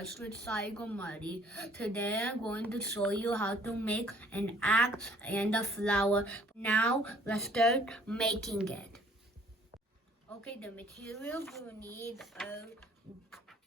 Hashvith Muddy. Today I'm going to show you how to make an axe and a flower. Now let's start making it. Okay, the materials you need are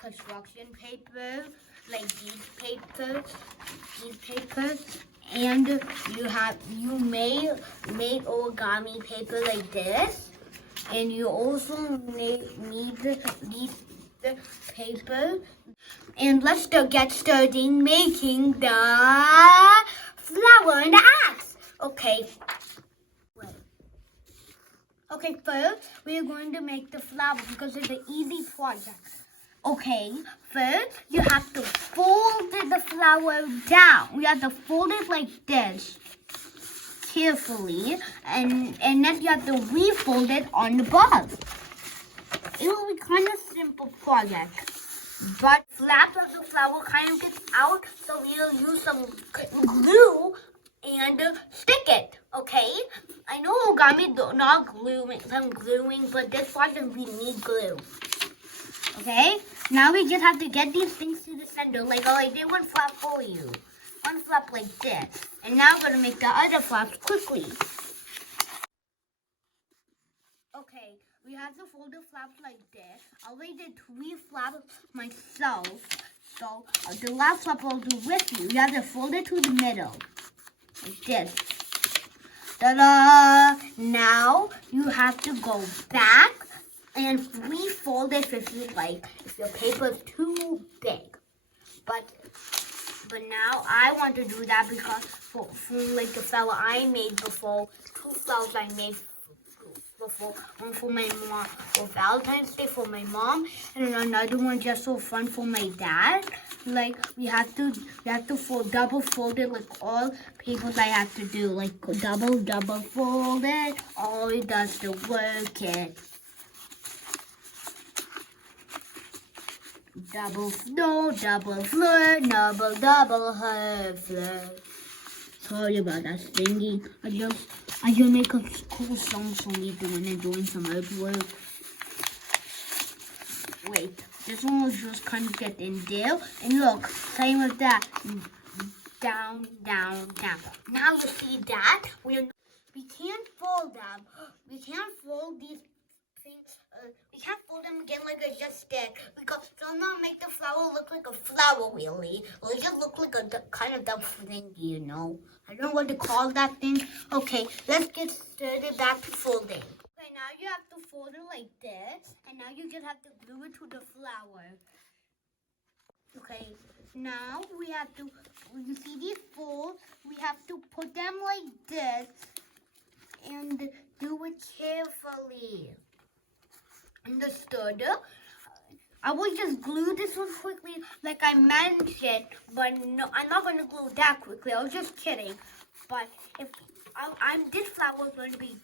construction paper, like these papers, and you may make origami paper like this, and you also need these paper. And let's get started making the flower and the axe. Okay. Okay, first we're going to make the flower because it's an easy project. Okay, first you have to fold the flower down. You have to fold it like this, carefully, and then you have to refold it on the bottom. It will be kind of simple project, but flaps of the flower kind of gets out, so we'll use some glue and stick it. Okay, I know origami not gluing, but this project we need glue. Okay, now we just have to get these things to the center, like I did one flap for you. One flap like this. And now I'm going to make the other flaps quickly. Okay, we have to fold the flaps like this. I already did 3 flaps myself, so the last flap I'll do with you. You have to fold it to the middle, like this. Ta-da! Now you have to go back and refold it if you like, if your paper is too big. But now I want to do that because for like the flower I made before, 2 flowers I made before, one for my mom for Valentine's Day for my mom, and another one just for fun for my dad. Like we have to double fold it, like all papers I have to do, like double fold it. All it does to work it. Double flirt, double her flirt. Sorry about that singing. I just make a cool song for me doing some artwork. Wait, this one was just kind of get in there. And look, same with that. Down, down, down. Now you see that we can't fold them. We can't fold these. We can't fold them again like I just did because it'll not make the flower look like a flower really. It'll just look like a kind of dumb thing, you know. I don't know what to call that thing. Okay, let's get started back to folding. Okay, now you have to fold it like this, and now you just have to glue it to the flower. Okay, now we have to, you see these folds, we have to put them like this and do it carefully. Understood? I will just glue this one quickly like I mentioned, but no, I'm not going to glue that quickly. I was just kidding. But if this flower is going to be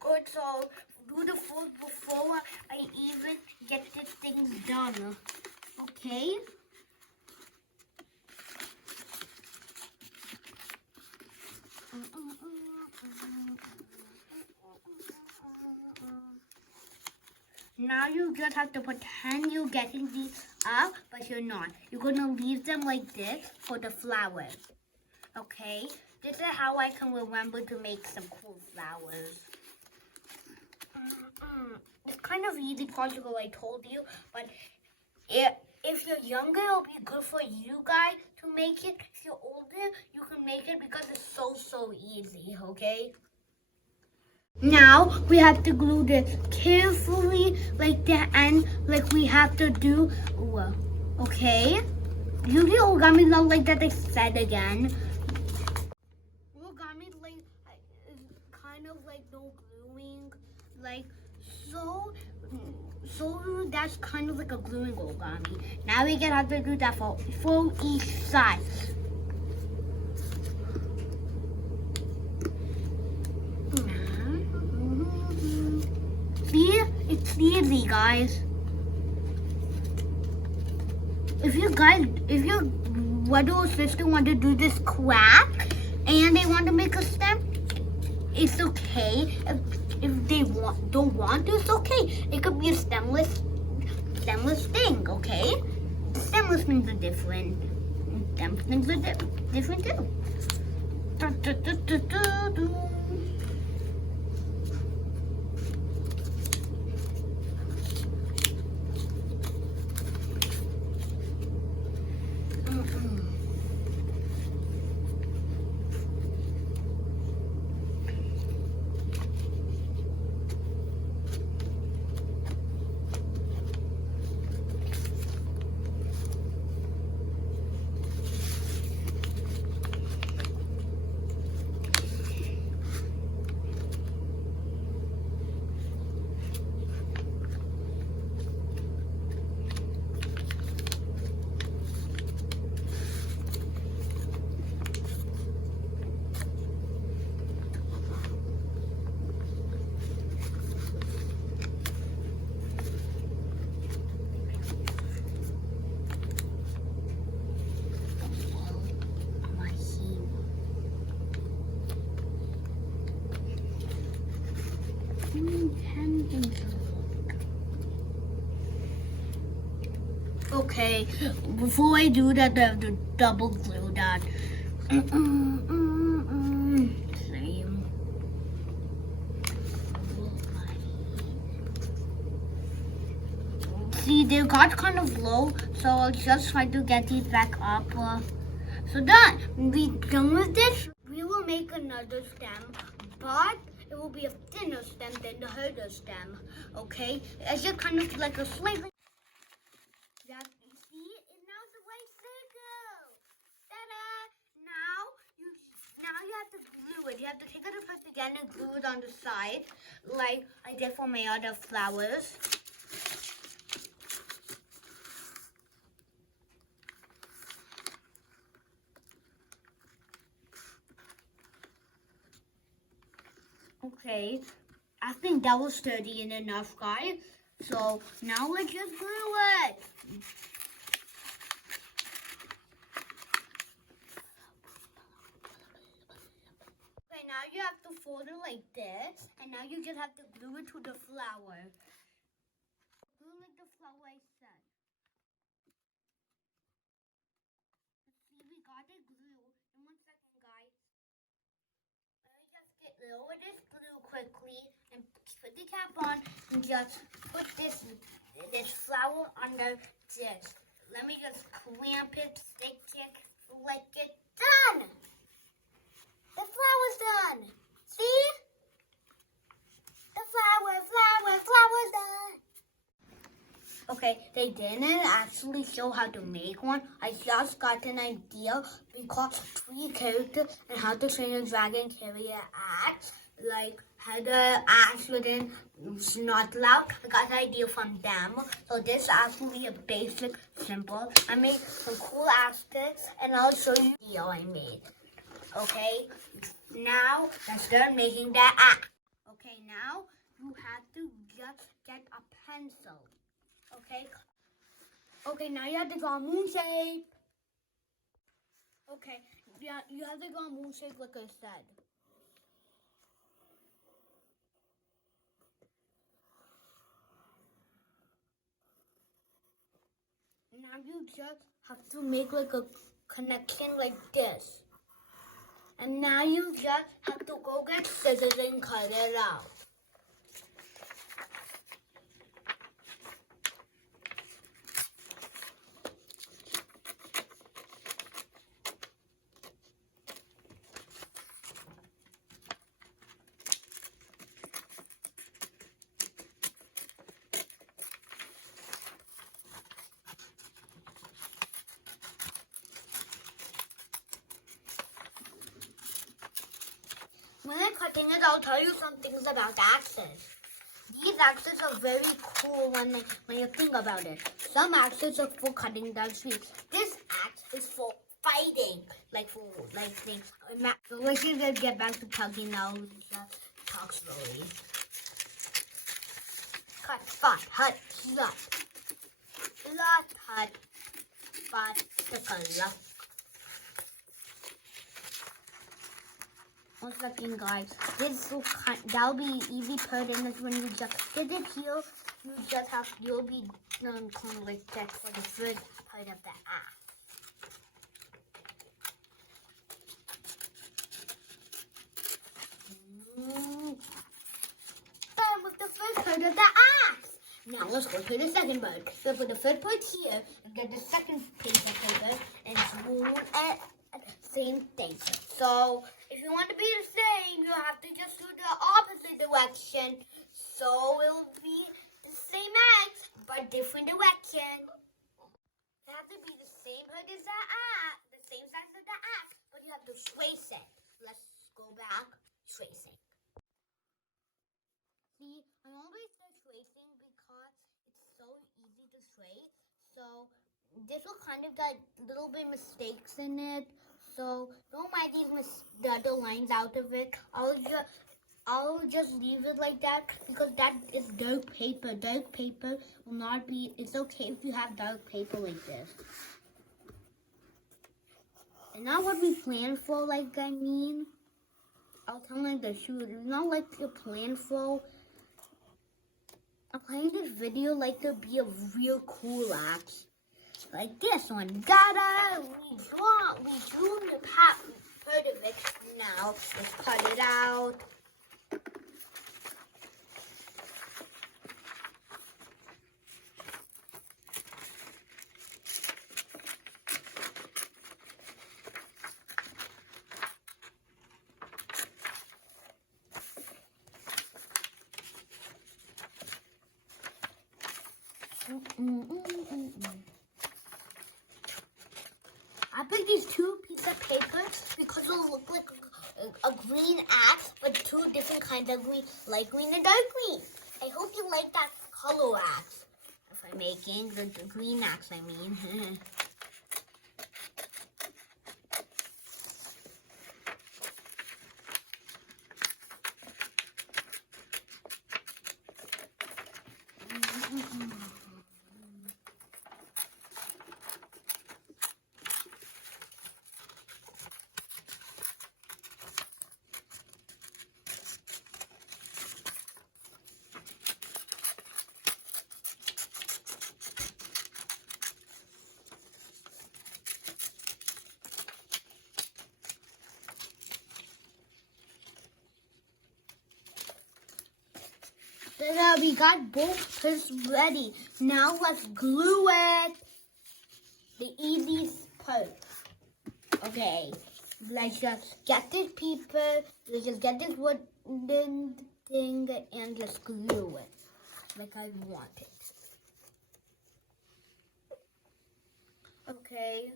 good, so do the fold before I even get this thing done. Okay? Now you just have to pretend you're getting these up, but you're not. You're going to leave them like this for the flower. Okay? This is how I can remember to make some cool flowers. It's kind of easy project like I told you, but if you're younger, it'll be good for you guys to make it. If you're older, you can make it because it's so easy, okay? Now we have to glue this carefully like that, and like we have to do, okay? Usually origami not like that, I said again. Origami like is kind of like no gluing, like so that's kind of like a gluing origami. Now we gonna have to do that for each side. See, it's easy, guys. If your brother or sister want to do this craft and they want to make a stem, it's okay. If they don't want to, it's okay. It could be a stemless thing, okay? Stem listenings are different. Stem listenings are different too. Okay, before I do that, I have to double glue that. Same. See, they got kind of low, so I'll just try to get these back up. So done. We done with this. We will make another stem, but it will be a thinner stem than the herder stem. Okay, it's just kind of like a slightly. Yeah, you see, and now it's a white circle. Ta-da! Now you have to glue it. You have to take it apart again and glue it on the side, like I did for my other flowers. Okay, I think that was sturdy enough, guys. So now let's just glue it. Okay, now you have to fold it like this, and now you just have to glue it to the flower. Glue like the flower I said. See, we got it glued. In 1 second, guys. Let me just get over this glue quickly and put the cap on and just put this flower under this. Let me just clamp it, stick it, flick it. Done! The flower's done. See? The flower's done. Okay, they didn't actually show how to make one. I just got an idea because 3 characters and how to train a dragon carry an axe. Like Heather, Hashvith, and not loud. I got the idea from them. So this is actually a basic, simple. I made some cool axes and I'll show you the video I made. Okay, now let's start making that axe. Okay, now you have to just get a pencil. Okay, now you have to draw a moon shape. Okay, yeah, you have to draw a moon shape like I said. Now you just have to make like a connection like this. And now you just have to go get scissors and cut it out. When I'm cutting it, I'll tell you some things about the axes. These axes are very cool when you think about it. Some axes are for cutting down trees. This axe is for fighting, like things. So let's just get back to talking now. Talk slowly. Cut, spot, hut, slot. Slot, hut, spot, circle. 1 second, guys. That'll be easy part, and that's when you just get it here. you'll be kind of like that for the first part of the act. That was the first part of the act. Now let's go to the second part. So for the first part here, get the second piece of paper and spoon at same thing. So if you want to be the same, you have to just do the opposite direction. So it will be the same act, but different direction. It has to be the same height as the act, the same size as the act, but you have to trace it. Let's go back, tracing. See, I always say tracing because it's so easy to trace. So this will kind of get little bit mistakes in it. So don't mind the other lines out of it. I'll just leave it like that because that is dark paper. Dark paper will not be. It's okay if you have dark paper like this. And not what we planned for. Like I'll tell like the shoot. It's not like the plan for. I'm playing this video like to be a real cool act. Like this one. Da-da! We drew the part of it. Now, let's cut it out. I picked these two pieces of paper because it'll look like a green axe, but two different kinds of green, light green and dark green. I hope you like that color axe. If I'm making the green axe, I mean. We got both parts ready. Now let's glue it. The easiest part. Okay, let's just get this paper. Let's just get this wooden thing and just glue it like I want it. Okay.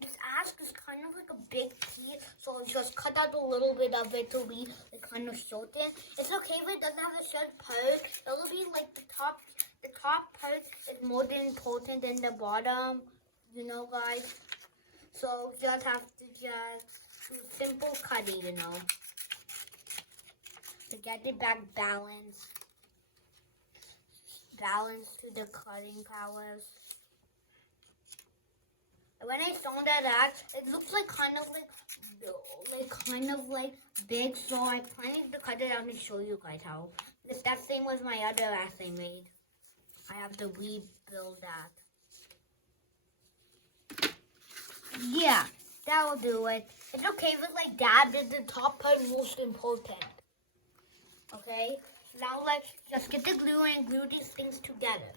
This axe is kind of like a big piece, so I'll just cut out a little bit of it to be like kind of shortened. It's okay if it doesn't have a short part. It'll be like the top part is more important than the bottom, you know, guys. So you just have to just do simple cutting, you know, to get it back balanced to the cutting powers. When I saw that axe, it looks like kind of like big, so I planned to cut it out and show you guys how. That same was my other axe I made. I have to rebuild that. Yeah, that'll do it. It's okay if it's like that. The top part most important. Okay, now let's just get the glue and glue these things together.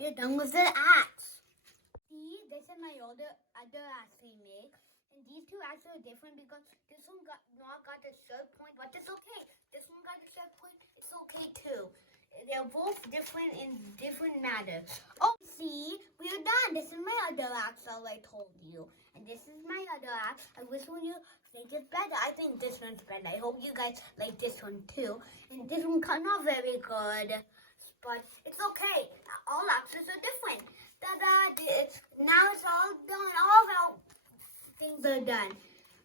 We're done with the axe. See, this is my other axe I made. And these two axes are different because this one not got a sharp point, but it's okay. This one got a sharp point, it's okay too. they're both different in different matters. Oh, see, we're done. This is my other axe, as I told you. And this is my other axe. And which one you think is better? I think this one's better. I hope you guys like this one too. And this one not very good. But it's okay. All axes are different. Now it's all done. All of our things are done.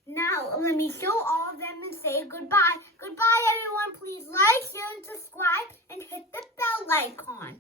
Now, let me show all of them and say goodbye. Goodbye, everyone. Please like, share, and subscribe, and hit the bell icon.